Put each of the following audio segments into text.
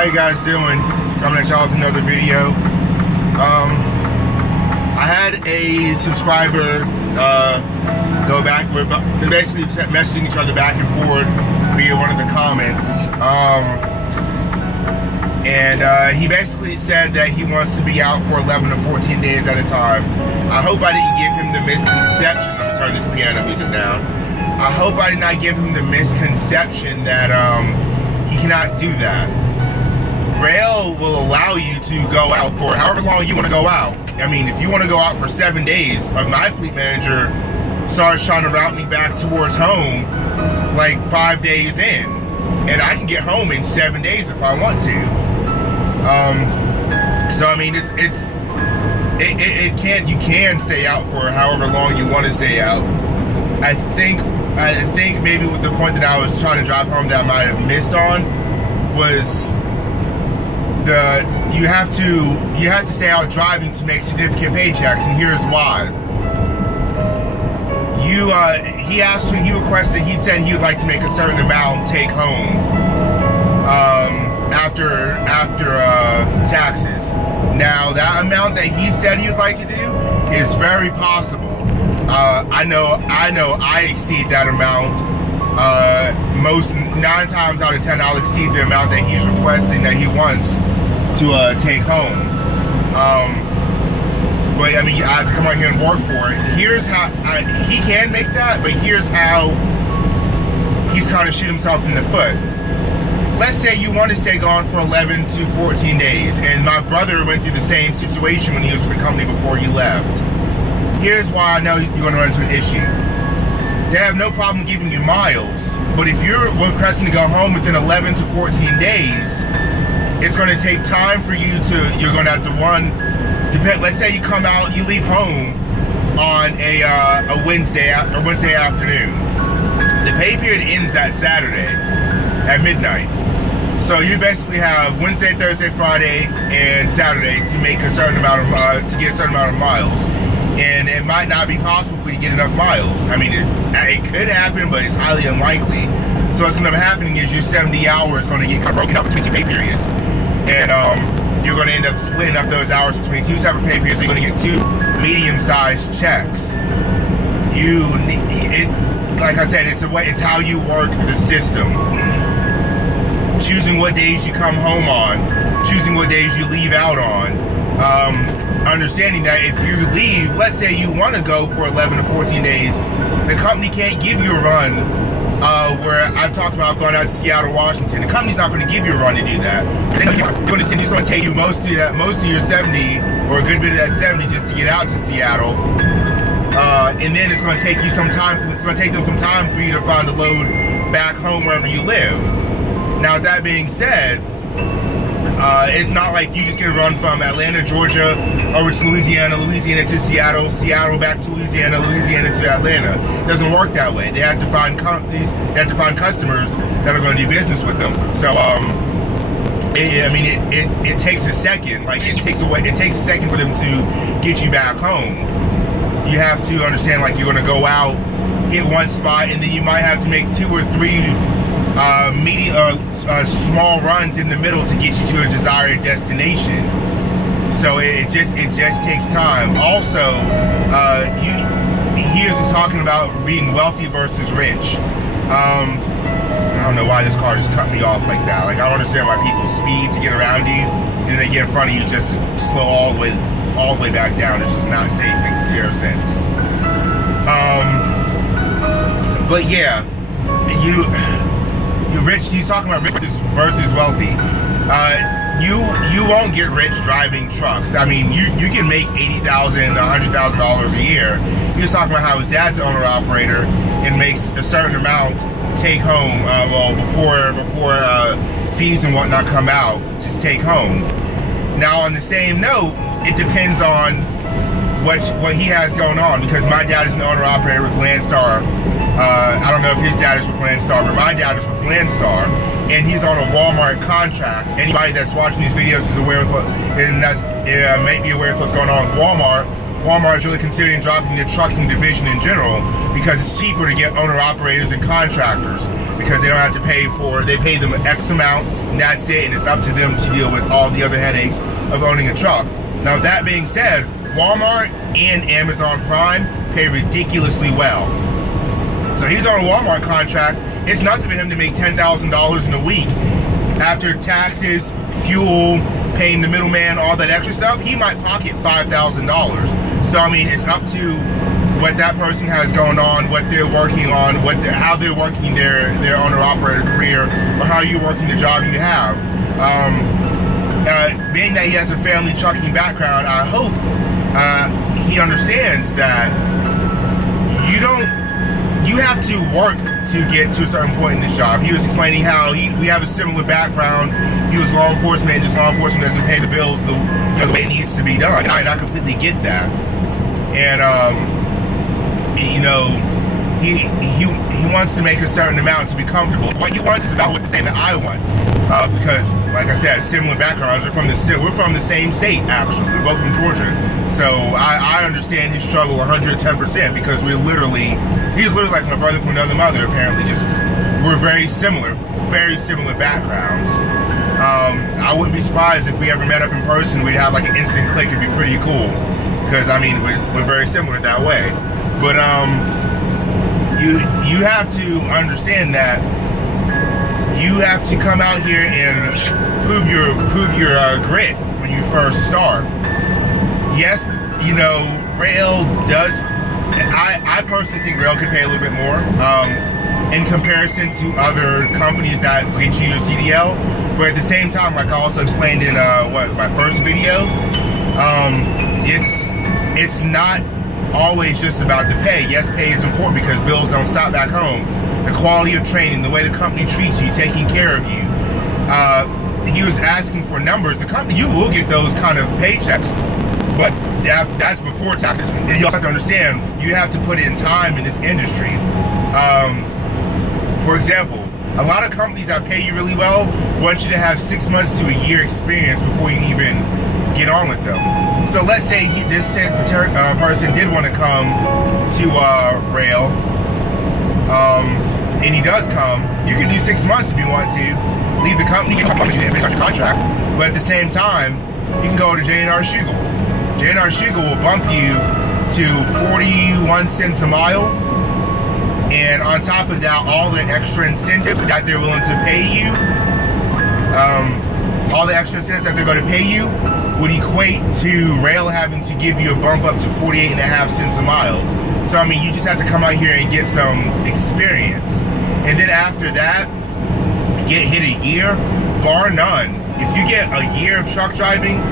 How you guys doing? Coming at y'all with another video. I had a subscriber go back. We're basically messaging each other back and forth via one of the comments. And he basically said that he wants to be out for 11 to 14 days at a time. I hope I didn't give him the misconception. I'm gonna turn this piano music down. I hope I did not give him the misconception that he cannot do that. ROEHL will allow you to go out for however long you want to go out. I mean, if you want to go out for 7 days, my fleet manager starts trying to route me back towards home like 5 days in, and I can get home in 7 days if I want to. So I mean, you can stay out for however long you want to stay out. I think maybe with the point that I was trying to drive home that I might have missed on was you have to stay out driving to make significant paychecks, and here's why. He said he would like to make a certain amount take home after taxes. Now that amount that he said he would like to do is very possible. I know I exceed that amount. 9 times out of 10 I'll exceed the amount that he's requesting that he wants to take home. But I mean, I have to come out here and work for it. Here's how he can make that, but here's how he's kind of shoot himself in the foot. Let's say you want to stay gone for 11 to 14 days, and my brother went through the same situation when he was with the company before he left. Here's why I know you're going to run into an issue. They have no problem giving you miles, but if you're requesting to go home within 11 to 14 days, it's going to take time for you're going to have to let's say you come out, you leave home on a Wednesday afternoon. The pay period ends that Saturday at midnight. So you basically have Wednesday, Thursday, Friday, and Saturday to make a certain amount of to get a certain amount of miles. And it might not be possible for you to get enough miles. I mean, it could happen, but it's highly unlikely. So what's going to be happening is your 70 hours going to get broken up between 2 pay periods. And you're going to end up splitting up those hours between 2 separate pay periods, so you're going to get 2 medium-sized checks. Like I said, it's how you work the system. Choosing what days you come home on, choosing what days you leave out on. Understanding that if you leave, let's say you want to go for 11 to 14 days, the company can't give you a run where I've talked about going out to Seattle, Washington. The company's not going to give you a run to do that. They know he's going to take you most of your 70 or a good bit of that 70 just to get out to Seattle. And then it's going to take you some time. It's going to take them some time for you to find a load back home wherever you live. Now, that being said, it's not like you just get a run from Atlanta, Georgia, over to Louisiana, Louisiana to Seattle, Seattle back to Louisiana, Louisiana to Atlanta. It doesn't work that way. They have to find companies, they have to find customers that are going to do business with them. So, it takes a second. Like it takes a second for them to get you back home. You have to understand, like, you're going to go out, hit one spot, and then you might have to make 2 or 3 small runs in the middle to get you to a desired destination. So it just takes time. Also, here's talking about being wealthy versus rich. I don't know why this car just cut me off like that. Like, I don't understand why people speed to get around you, and then they get in front of you just slow all the way back down. It's just not safe. It makes 0 sense. But yeah, you're rich. He's talking about rich versus wealthy. You won't get rich driving trucks. I mean, you can make $80,000, $100,000 a year. He was talking about how his dad's an owner operator and makes a certain amount take home. Before fees and whatnot come out, just take home. Now, on the same note, it depends on what he has going on, because my dad is an owner operator with Landstar. I don't know if his dad is with Landstar, but my dad is with Landstar, and he's on a Walmart contract. Anybody that's watching these videos is aware of may be aware of what's going on with Walmart. Walmart is really considering dropping the trucking division in general because it's cheaper to get owner operators and contractors. because they don't have to pay for, they pay them X amount, and that's it, and it's up to them to deal with all the other headaches of owning a truck. Now that being said, Walmart and Amazon Prime pay ridiculously well. So he's on a Walmart contract. It's nothing for him to make $10,000 in a week. After taxes, fuel, paying the middleman, all that extra stuff, he might pocket $5,000. So I mean, it's up to what that person has going on, what they're working on, how they're working their owner-operator career, or how you're working the job you have. Being that he has a family trucking background, I hope he understands that you have to work to get to a certain point in this job. He was explaining how we have a similar background. He was law enforcement, and just law enforcement doesn't pay the bills the way it needs to be done. I completely get that. And he wants to make a certain amount to be comfortable. What he wants is about what the same that I want. Because, like I said, similar backgrounds. We're from the same state, actually. We're both from Georgia. So I understand his struggle 110% because he's literally like my brother from another mother, apparently. We're very similar backgrounds. I wouldn't be surprised if we ever met up in person. We'd have like an instant click. It'd be pretty cool. Because, I mean, we're very similar that way. But you have to understand that you have to come out here and prove your grit when you first start. Yes, ROEHL does. I personally think ROEHL could pay a little bit more in comparison to other companies that get you your CDL. But at the same time, like I also explained in my first video, it's not always just about the pay. Yes, pay is important because bills don't stop back home. The quality of training, the way the company treats you, taking care of you. He was asking for numbers. The company, you will get those kind of paychecks, but that's before taxes. And you also have to understand, you have to put in time in this industry. For example, a lot of companies that pay you really well want you to have 6 months to a year experience before you even get on with them. So let's say this person did want to come to ROEHL, and he does come. You can do 6 months if you want to. Leave the company, you can finish your contract, but at the same time, you can go to J&R Schugel. J&R Schugel will bump you to 41 cents a mile, and on top of that, all the extra incentives that they're willing to pay you, all the extra incentives that they're going to pay you would equate to ROEHL having to give you a bump up to 48.5 cents a mile. So I mean, you just have to come out here and get some experience. And then after that, get hit a year, bar none. If you get a year of truck driving,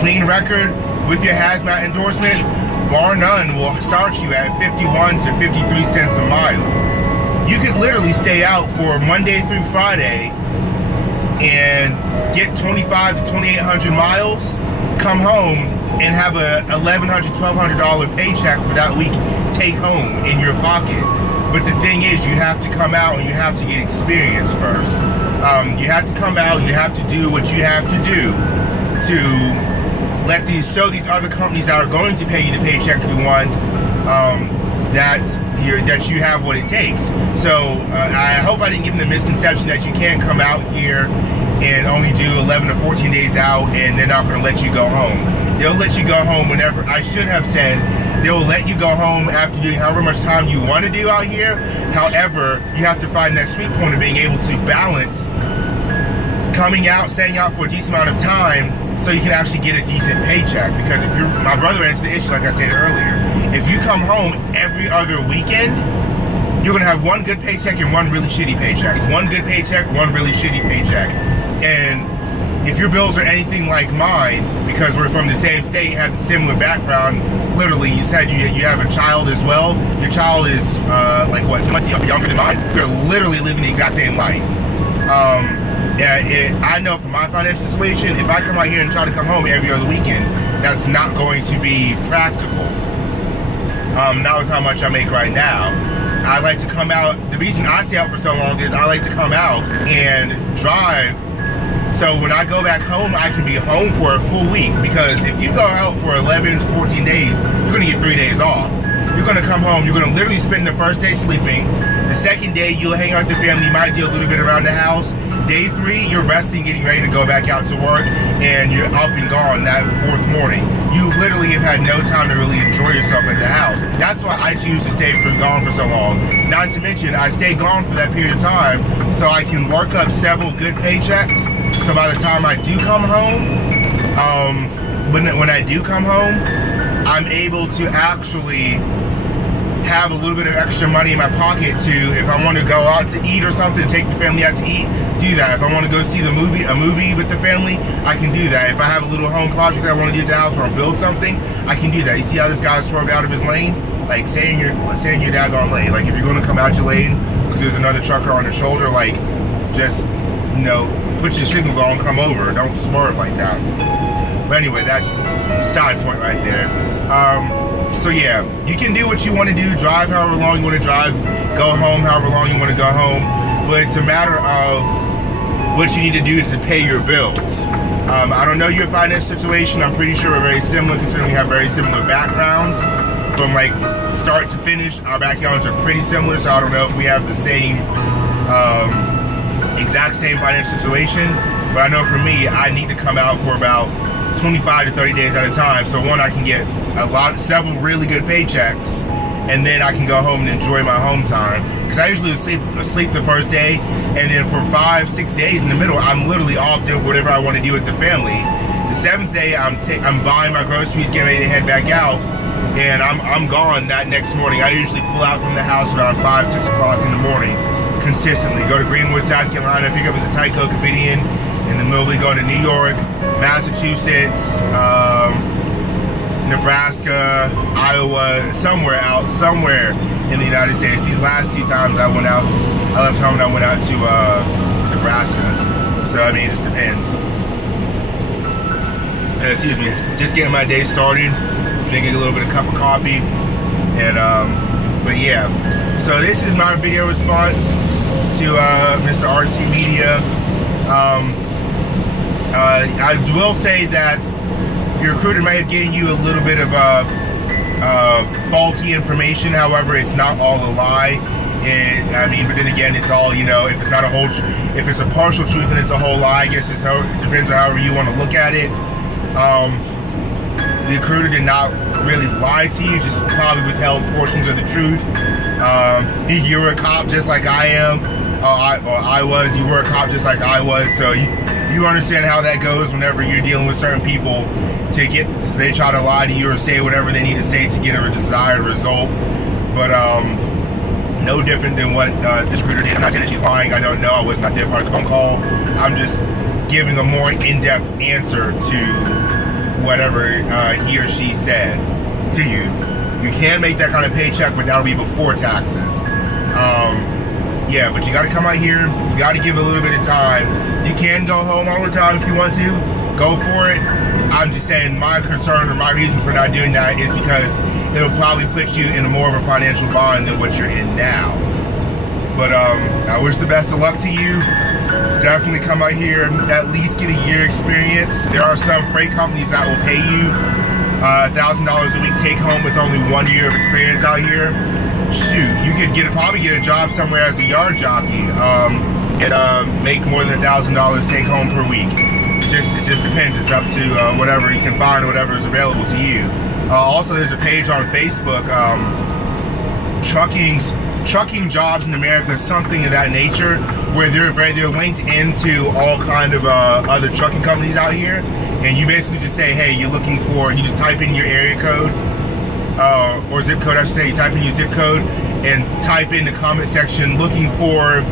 clean record, with your hazmat endorsement, bar none will start you at 51 to 53 cents a mile. You could literally stay out for Monday through Friday and get 25 to 2,800 miles, come home and have a $1,100, $1,200 paycheck for that week take home in your pocket. But the thing is, you have to come out and you have to get experience first. You have to come out, you have to do what you have to do to show these other companies that are going to pay you the paycheck you want, that you have what it takes. So I hope I didn't give them the misconception that you can't come out here and only do 11 or 14 days out and they're not going to let you go home. They'll let you go home whenever. I should have said they will let you go home after doing however much time you want to do out here. However, you have to find that sweet point of being able to balance coming out, staying out for a decent amount of time so you can actually get a decent paycheck. Because if you're, my brother answered the issue like I said earlier, if you come home every other weekend, you're going to have one good paycheck and one really shitty paycheck. One good paycheck, one really shitty paycheck. And if your bills are anything like mine, because we're from the same state, have a similar background, literally, you said you have a child as well. Your child is like what, 2 months younger than mine? You're literally living the exact same life. I know from my financial situation, if I come out here and try to come home every other weekend, that's not going to be practical. Not with how much I make right now. I like to come out, the reason I stay out for so long is I like to come out and drive. So when I go back home, I can be home for a full week. Because if you go out for 11 to 14 days, you're going to get 3 days off. you're gonna come home, you're gonna literally spend the first day sleeping. The second day, you'll hang out with the family, you might do a little bit around the house. Day 3, you're resting, getting ready to go back out to work, and you're up and gone that 4th morning. You literally have had no time to really enjoy yourself at the house. That's why I choose to stay gone for so long. Not to mention, I stay gone for that period of time so I can work up several good paychecks. So by the time I do come home, when I do come home, I'm able to actually have a little bit of extra money in my pocket to, if I want to go out to eat or something, take the family out to eat, do that. If I want to go see a movie with the family, I can do that. If I have a little home project that I want to do at the house or build something, I can do that. You see how this guy swerved out of his lane? Like, stay in your daggone lane. Like, if you're going to come out your lane because there's another trucker on your shoulder, like, just, you know, put your signals on, come over. Don't swerve like that. But anyway, that's side point right there. So yeah, you can do what you want to do, drive however long you want to drive, go home however long you want to go home, but it's a matter of what you need to do to pay your bills. I don't know your financial situation. I'm pretty sure we're very similar, considering we have very similar backgrounds. From like start to finish, our backgrounds are pretty similar, so I don't know if we have the same, exact same financial situation, but I know for me, I need to come out for about 25 to 30 days at a time. So one, I can get several really good paychecks, and then I can go home and enjoy my home time. Because I usually sleep the first day, and then for 5-6 days in the middle, I'm literally off doing whatever I want to do with the family. The 7th day, I'm buying my groceries, getting ready to head back out, and I'm gone that next morning. I usually pull out from the house around 5-6 o'clock in the morning, consistently. Go to Greenwood, South Carolina, pick up at the Tyco Convenience. In the middle, we go to New York, Massachusetts, Nebraska, Iowa, somewhere in the United States. These last 2 times I left home and I went out to Nebraska. So I mean, it just depends. Excuse me, just getting my day started, drinking a little bit of cup of coffee, and but yeah. So this is my video response to Mr. RC Media. I will say that your recruiter may have given you a little bit of faulty information. However, it's not all a lie. But then again, it's all, you know, if it's a partial truth, then it's a whole lie. I guess it depends on however you want to look at it. The recruiter did not really lie to you, just probably withheld portions of the truth. You were a cop just like I am. You were a cop just like I was, so you understand how that goes whenever you're dealing with certain people. They try to lie to you or say whatever they need to say to get a desired result. But no different than what this recruiter did. I'm not saying that she's lying. I don't know. I was not there part of the phone call. I'm just giving a more in-depth answer to whatever he or she said to you. You can make that kind of paycheck, but that'll be before taxes. Yeah, but you got to come out here. You got to give it a little bit of time. You can go home all the time if you want to. Go for it. I'm just saying my concern or my reason for not doing that is because it'll probably put you in more of a financial bind than what you're in now. But I wish the best of luck to you. Definitely come out here, at least get a year experience. There are some freight companies that will pay you $1,000 a week take home with only 1 year of experience out here. Shoot, you could probably get a job somewhere as a yard jockey and make more than $1,000 take home per week. It just depends. It's up to whatever you can find, whatever is available to you. Also, there's a page on Facebook, trucking jobs in America, something of that nature, where they're linked into all kind of other trucking companies out here, and you basically just say, hey, you just type in your area code, or zip code, I should say. You type in your zip code and type in the comment section looking for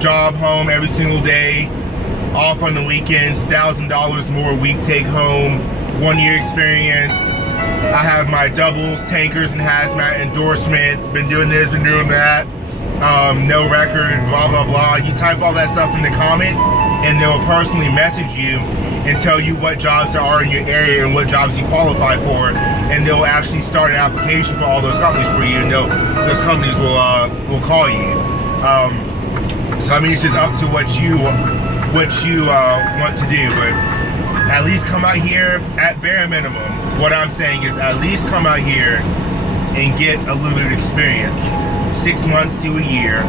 job home every single day, off on the weekends, $1,000 more a week take home, 1 year experience. I have my doubles, tankers, and hazmat endorsement. Been doing this, been doing that. No record, blah, blah, blah. You type all that stuff in the comment, and they'll personally message you and tell you what jobs there are in your area and what jobs you qualify for. And they'll actually start an application for all those companies for you, and those companies will call you. So I mean, it's just up to what you want to do, but at least come out here at bare minimum. What I'm saying is at least come out here and get a little bit of experience, 6 months to a year,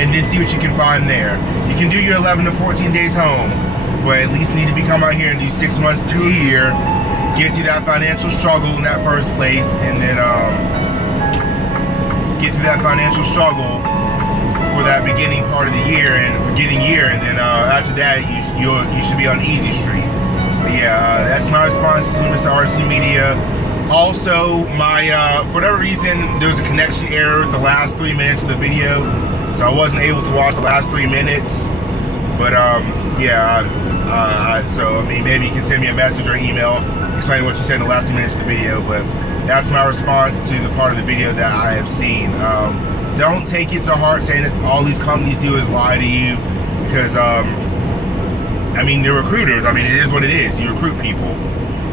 and then see what you can find there. You can do your 11 to 14 days home, but at least need to come out here and do 6 months to a year, get through that financial struggle in that first place, and then get through that financial struggle for that beginning part of the year and and then after that you should be on easy street. But yeah, that's my response to Mr. RC Media. Also, my for whatever reason there was a connection error the last 3 minutes of the video, so I wasn't able to watch the last 3 minutes. But so I mean, maybe you can send me a message or email explaining what you said in the last 2 minutes of the video. But that's my response to the part of the video that I have seen. Don't take it to heart saying that all these companies do is lie to you, because I mean, they're recruiters. I mean, it is what it is. You recruit people.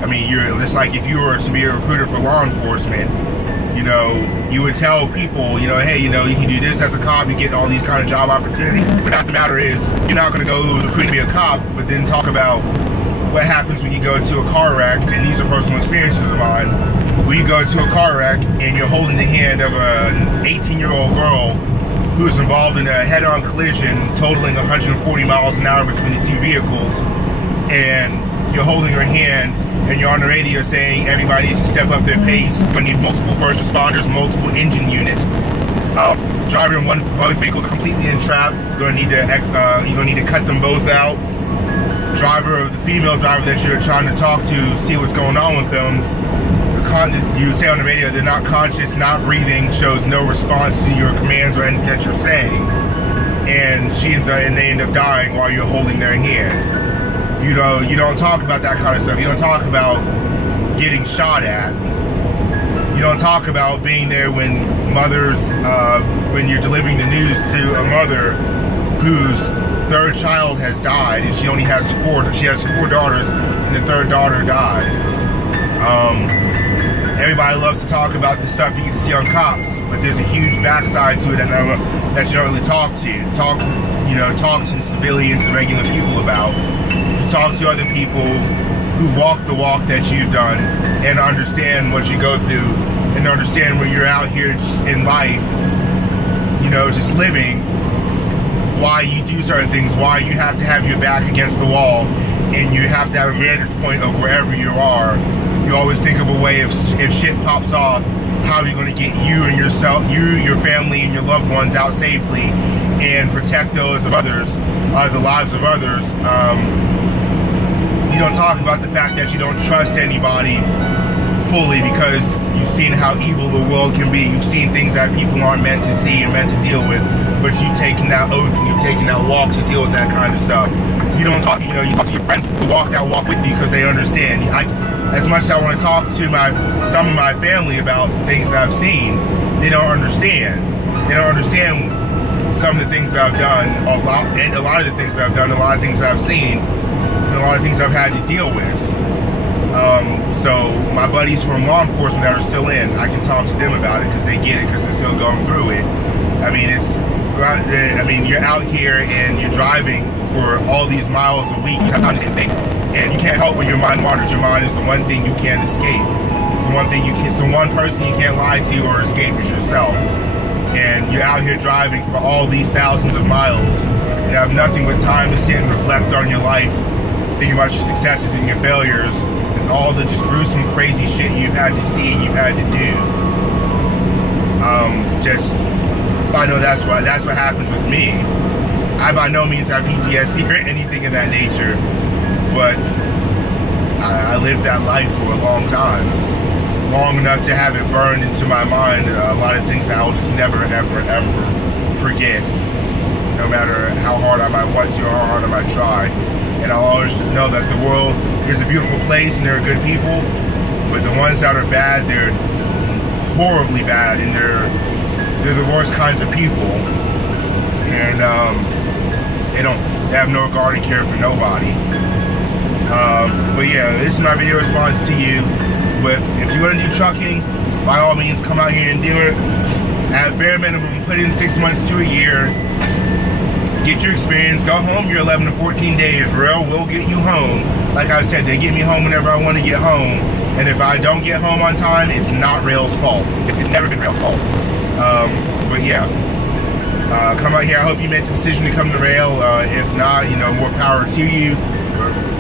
I mean, you're just like if you were to be a recruiter for law enforcement, you know, you would tell people, you know, hey, you know, you can do this as a cop, you get all these kind of job opportunities. But the matter is, you're not going to go recruit to be a cop, but then talk about what happens when you go to a car wreck, and these are personal experiences of mine. When you go to a car wreck and you're holding the hand of an 18-year-old girl who was involved in a head-on collision totaling 140 miles an hour between the two vehicles, and you're holding her hand and you're on the radio saying everybody needs to step up their pace. We need multiple first responders, multiple engine units. Driver in one both vehicles are completely entrapped. You're gonna need to cut them both out. Driver, the female driver that you're trying to talk to, see what's going on with them. You say on the radio they're not conscious, not breathing, shows no response to your commands or anything that you're saying, and they end up dying while you're holding their hand. You know, you don't talk about that kind of stuff. You don't talk about getting shot at. You don't talk about being there when when you're delivering the news to a mother whose third child has died, and she only has four daughters, and the third daughter died. Everybody loves to talk about the stuff you can see on cops, but there's a huge backside to it that you don't really talk to. Talk to civilians and regular people about. Talk to other people who walk the walk that you've done and understand what you go through and understand when you're out here in life, just living, why you do certain things, why you have to have your back against the wall and you have to have a vantage point of wherever you are. You always think of a way if shit pops off, how are you going to get you and yourself, your family and your loved ones out safely and protect those of others, the lives of others. You don't talk about the fact that you don't trust anybody fully because you've seen how evil the world can be. You've seen things that people aren't meant to see and meant to deal with, but you've taken that oath and you've taken that walk to deal with that kind of stuff. You don't talk, you talk to your friends who walk that walk with you because they understand. As much as I want to talk to some of my family about things that I've seen, they don't understand. They don't understand some of the things that I've done, a lot of the things that I've done, a lot of things that I've seen, and a lot of things I've had to deal with. So my buddies from law enforcement that are still in, I can talk to them about it because they get it because they're still going through it. You're out here and you're driving for all these miles a week, and you can't help when your mind wanders. Your mind is the one thing you can't escape. It's the one thing it's the one person you can't lie to or escape is yourself. And you're out here driving for all these thousands of miles. You have nothing but time to sit and reflect on your life, think about your successes and your failures, and all the just gruesome, crazy shit you've had to see, you've had to do. I know that's what happens with me. I by no means have PTSD or anything of that nature, but I lived that life for a long time, long enough to have it burned into my mind. A lot of things that I will just never, ever, ever forget, no matter how hard I might want to or how hard I might try. And I'll always just know that the world is a beautiful place and there are good people, but the ones that are bad, they're horribly bad, and they're the worst kinds of people, and they have no regard and care for nobody. But yeah, this is my video response to you. But if you want to do trucking, by all means come out here and do it. At bare minimum, put in 6 months to a year, get your experience, go home your 11 to 14 days. ROEHL will get you home. Like I said, they get me home whenever I want to get home. And if I don't get home on time, it's not ROEHL's fault. It's never been ROEHL's fault. But yeah, come out here. I hope you made the decision to come to ROEHL. If not, you know, more power to you.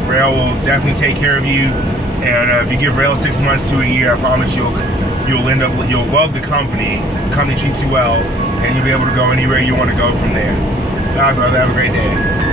ROEHL will definitely take care of you. And if you give ROEHL 6 months to a year, I promise you'll love the company. The company treats you well, and you'll be able to go anywhere you want to go from there. All right, brother. Have a great day.